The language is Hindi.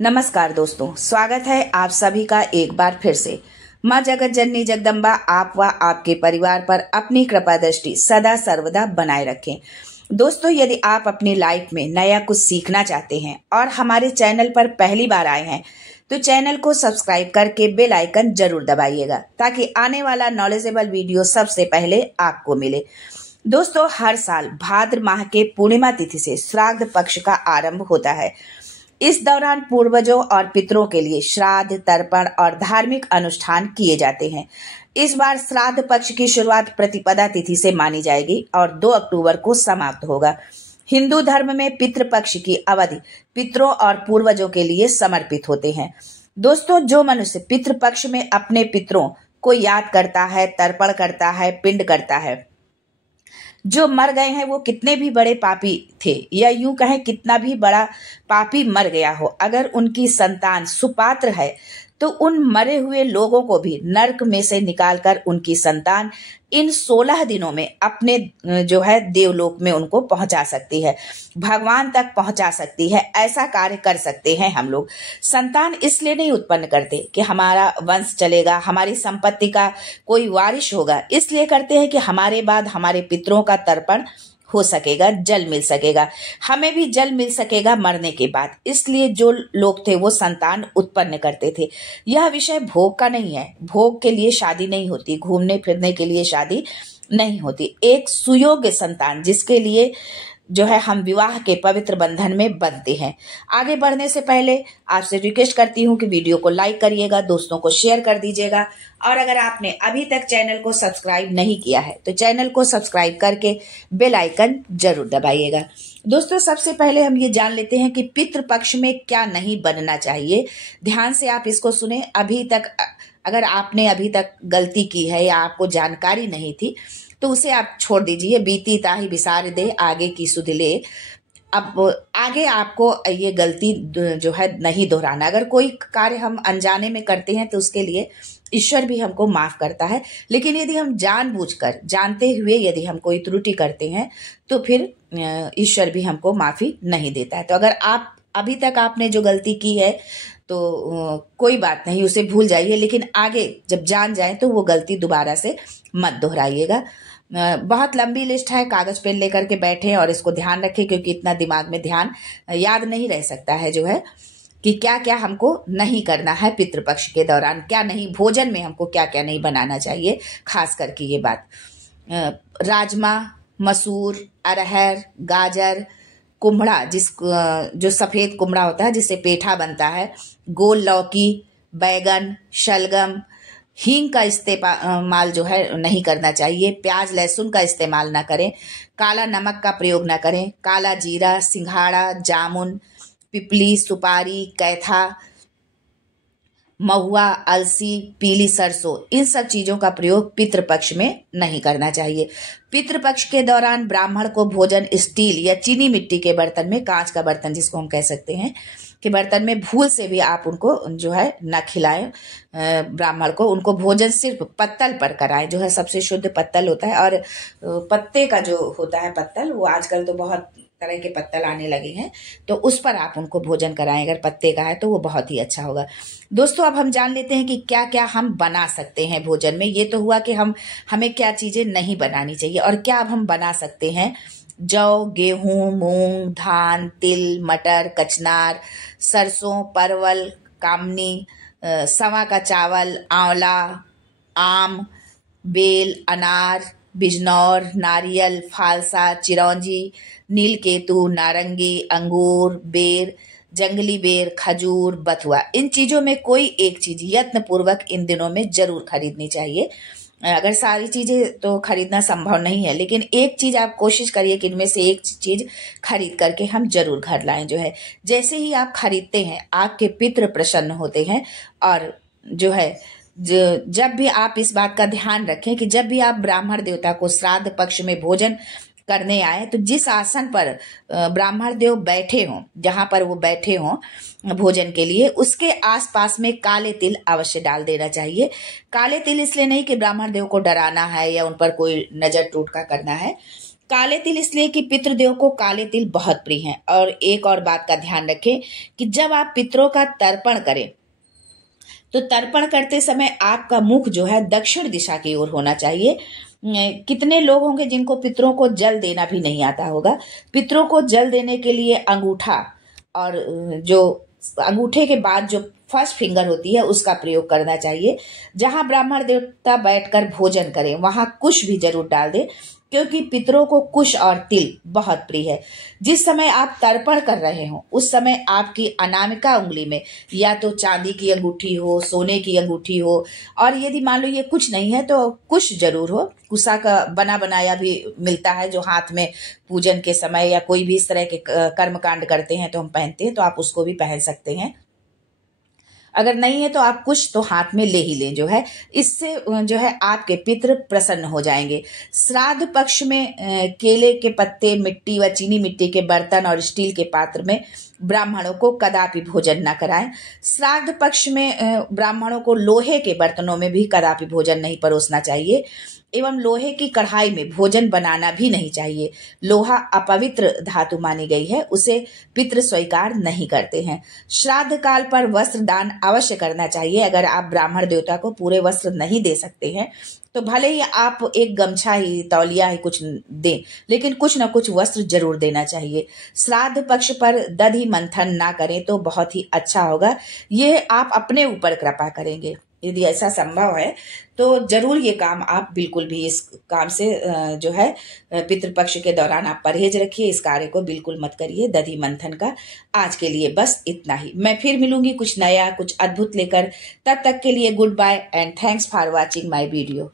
नमस्कार दोस्तों, स्वागत है आप सभी का एक बार फिर से। माँ जगत जननी जगदम्बा आप व आपके परिवार पर अपनी कृपा दृष्टि सदा सर्वदा बनाए रखें। दोस्तों, यदि आप अपनी लाइफ में नया कुछ सीखना चाहते हैं और हमारे चैनल पर पहली बार आए हैं तो चैनल को सब्सक्राइब करके बेल आइकन जरूर दबाइएगा ताकि आने वाला नॉलेजेबल वीडियो सबसे पहले आपको मिले। दोस्तों, हर साल भाद्र माह के पूर्णिमा तिथि से श्राद्ध पक्ष का आरंभ होता है। इस दौरान पूर्वजों और पितरों के लिए श्राद्ध, तर्पण और धार्मिक अनुष्ठान किए जाते हैं। इस बार श्राद्ध पक्ष की शुरुआत प्रतिपदा तिथि से मानी जाएगी और 2 अक्टूबर को समाप्त होगा। हिंदू धर्म में पितृपक्ष की अवधि पितरों और पूर्वजों के लिए समर्पित होते हैं। दोस्तों, जो मनुष्य पितृपक्ष में अपने पितरों को याद करता है, तर्पण करता है, पिंड करता है, जो मर गए हैं वो कितने भी बड़े पापी थे या यूं कहें कितना भी बड़ा पापी मर गया हो, अगर उनकी संतान सुपात्र है तो उन मरे हुए लोगों को भी नरक में से निकालकर उनकी संतान इन 16 दिनों में अपने जो है देवलोक में उनको पहुंचा सकती है, भगवान तक पहुंचा सकती है। ऐसा कार्य कर सकते हैं हम लोग। संतान इसलिए नहीं उत्पन्न करते कि हमारा वंश चलेगा, हमारी संपत्ति का कोई वारिश होगा, इसलिए करते हैं कि हमारे बाद हमारे पितरों का तर्पण हो सकेगा, जल मिल सकेगा, हमें भी जल मिल सकेगा मरने के बाद। इसलिए जो लोग थे वो संतान उत्पन्न करते थे। यह विषय भोग का नहीं है। भोग के लिए शादी नहीं होती, घूमने फिरने के लिए शादी नहीं होती। एक सुयोग्य संतान जिसके लिए जो है हम विवाह के पवित्र बंधन में बंधते हैं। आगे बढ़ने से पहले आपसे रिक्वेस्ट करती हूँ कि वीडियो को लाइक करिएगा, दोस्तों को शेयर कर दीजिएगा और अगर आपने अभी तक चैनल को सब्सक्राइब नहीं किया है तो चैनल को सब्सक्राइब करके बेल आइकन जरूर दबाइएगा। दोस्तों, सबसे पहले हम ये जान लेते हैं कि पितृपक्ष में क्या नहीं बनना चाहिए। ध्यान से आप इसको सुने। अगर आपने अभी तक गलती की है या आपको जानकारी नहीं थी तो उसे आप छोड़ दीजिए। बीती ताहि बिसार दे, आगे की सुध ले। अब आगे आपको ये गलती जो है नहीं दोहराना। अगर कोई कार्य हम अनजाने में करते हैं तो उसके लिए ईश्वर भी हमको माफ करता है, लेकिन यदि हम जानबूझकर, जानते हुए यदि हम कोई त्रुटि करते हैं तो फिर ईश्वर भी हमको माफी नहीं देता है। तो अगर आप अभी तक आपने जो गलती की है तो कोई बात नहीं, उसे भूल जाइए, लेकिन आगे जब जान जाए तो वो गलती दोबारा से मत दोहराइएगा। बहुत लंबी लिस्ट है, कागज पेन लेकर के बैठे और इसको ध्यान रखें क्योंकि इतना दिमाग में ध्यान याद नहीं रह सकता है जो है कि क्या क्या हमको नहीं करना है पितृपक्ष के दौरान, क्या नहीं, भोजन में हमको क्या क्या नहीं बनाना चाहिए। खास करके ये बात, राजमा, मसूर, अरहर, गाजर, कुम्हड़ा, जो सफेद कुम्हड़ा होता है जिससे पेठा बनता है, गोल लौकी, बैगन, शलगम, हींग का इस्तेमाल जो है नहीं करना चाहिए। प्याज लहसुन का इस्तेमाल ना करें। काला नमक का प्रयोग ना करें। काला जीरा, सिंघाड़ा, जामुन, पिपली, सुपारी, कैथा, महुआ, अलसी, पीली सरसों, इन सब चीजों का प्रयोग पितृपक्ष में नहीं करना चाहिए। पितृपक्ष के दौरान ब्राह्मण को भोजन स्टील या चीनी मिट्टी के बर्तन में, कांच का बर्तन जिसको हम कह सकते हैं, के बर्तन में भूल से भी आप उनको जो है न खिलाएं। ब्राह्मण को उनको भोजन सिर्फ पत्तल पर कराएं, जो है सबसे शुद्ध पत्तल होता है। और पत्ते का जो होता है पत्तल, वो आजकल तो बहुत तरह के पत्तल आने लगे हैं, तो उस पर आप उनको भोजन कराएं। अगर पत्ते का है तो वो बहुत ही अच्छा होगा। दोस्तों, अब हम जान लेते हैं कि क्या क्या हम बना सकते हैं भोजन में। ये तो हुआ कि हमें क्या चीजें नहीं बनानी चाहिए और क्या अब हम बना सकते हैं। जौ, गेहूं, मूंग, धान, तिल, मटर, कचनार, सरसों, परवल, कामनी, सवा का चावल, आंवला, आम, बेल, अनार, बिजनौर, नारियल, फालसा, चिरौंजी, नीलकेतु, नारंगी, अंगूर, बेर, जंगली बेर, खजूर, बथुआ, इन चीजों में कोई एक चीज यत्न पूर्वक इन दिनों में जरूर खरीदनी चाहिए। अगर सारी चीजें तो खरीदना संभव नहीं है, लेकिन एक चीज आप कोशिश करिए कि इनमें से एक चीज खरीद करके हम जरूर घर लाएं। जो है जैसे ही आप खरीदते हैं आपके पितृ प्रसन्न होते हैं। और जो है जब भी आप इस बात का ध्यान रखें कि जब भी आप ब्राह्मण देवता को श्राद्ध पक्ष में भोजन करने आए तो जिस आसन पर ब्राह्मण देव बैठे हों, जहां पर वो बैठे हों भोजन के लिए, उसके आसपास में काले तिल अवश्य डाल देना चाहिए। काले तिल इसलिए नहीं कि ब्राह्मण देव को डराना है या उन पर कोई नजर टोटका करना है, काले तिल इसलिए कि पितृदेव को काले तिल बहुत प्रिय हैं। और एक और बात का ध्यान रखें कि जब आप पितरों का तर्पण करें तो तर्पण करते समय आपका मुख जो है दक्षिण दिशा की ओर होना चाहिए। कितने लोग होंगे जिनको पितरों को जल देना भी नहीं आता होगा। पितरों को जल देने के लिए अंगूठा और जो अंगूठे के बाद जो फर्स्ट फिंगर होती है उसका प्रयोग करना चाहिए। जहां ब्राह्मण देवता बैठकर भोजन करें वहां कुश भी जरूर डाल दे, क्योंकि पितरों को कुश और तिल बहुत प्रिय है। जिस समय आप तर्पण कर रहे हो उस समय आपकी अनामिका उंगली में या तो चांदी की अंगूठी हो, सोने की अंगूठी हो, और यदि मान लो ये कुछ नहीं है तो कुश जरूर हो। कुशा का बना बनाया भी मिलता है जो हाथ में पूजन के समय या कोई भी इस तरह के कर्मकांड करते हैं तो हम पहनते हैं, तो आप उसको भी पहन सकते हैं। अगर नहीं है तो आप कुछ तो हाथ में ले ही लें जो है, इससे जो है आपके पितृ प्रसन्न हो जाएंगे। श्राद्ध पक्ष में केले के पत्ते, मिट्टी व चीनी मिट्टी के बर्तन और स्टील के पात्र में ब्राह्मणों को कदापि भोजन न कराएं। श्राद्ध पक्ष में ब्राह्मणों को लोहे के बर्तनों में भी कदापि भोजन नहीं परोसना चाहिए, एवं लोहे की कढ़ाई में भोजन बनाना भी नहीं चाहिए। लोहा अपवित्र धातु मानी गई है, उसे पितृ स्वीकार नहीं करते हैं। श्राद्ध काल पर वस्त्र दान अवश्य करना चाहिए। अगर आप ब्राह्मण देवता को पूरे वस्त्र नहीं दे सकते हैं तो भले ही आप एक गमछा ही, तौलिया ही कुछ दें, लेकिन कुछ न कुछ वस्त्र जरूर देना चाहिए। श्राद्ध पक्ष पर दधि मंथन ना करें तो बहुत ही अच्छा होगा। ये आप अपने ऊपर कृपा करेंगे। यदि ऐसा संभव है तो जरूर ये काम आप बिल्कुल भी इस काम से जो है पितृपक्ष के दौरान आप परहेज रखिए। इस कार्य को बिल्कुल मत करिए दधि मंथन का। आज के लिए बस इतना ही। मैं फिर मिलूंगी कुछ नया, कुछ अद्भुत लेकर। तब तक के लिए goodbye and thanks for watching my video.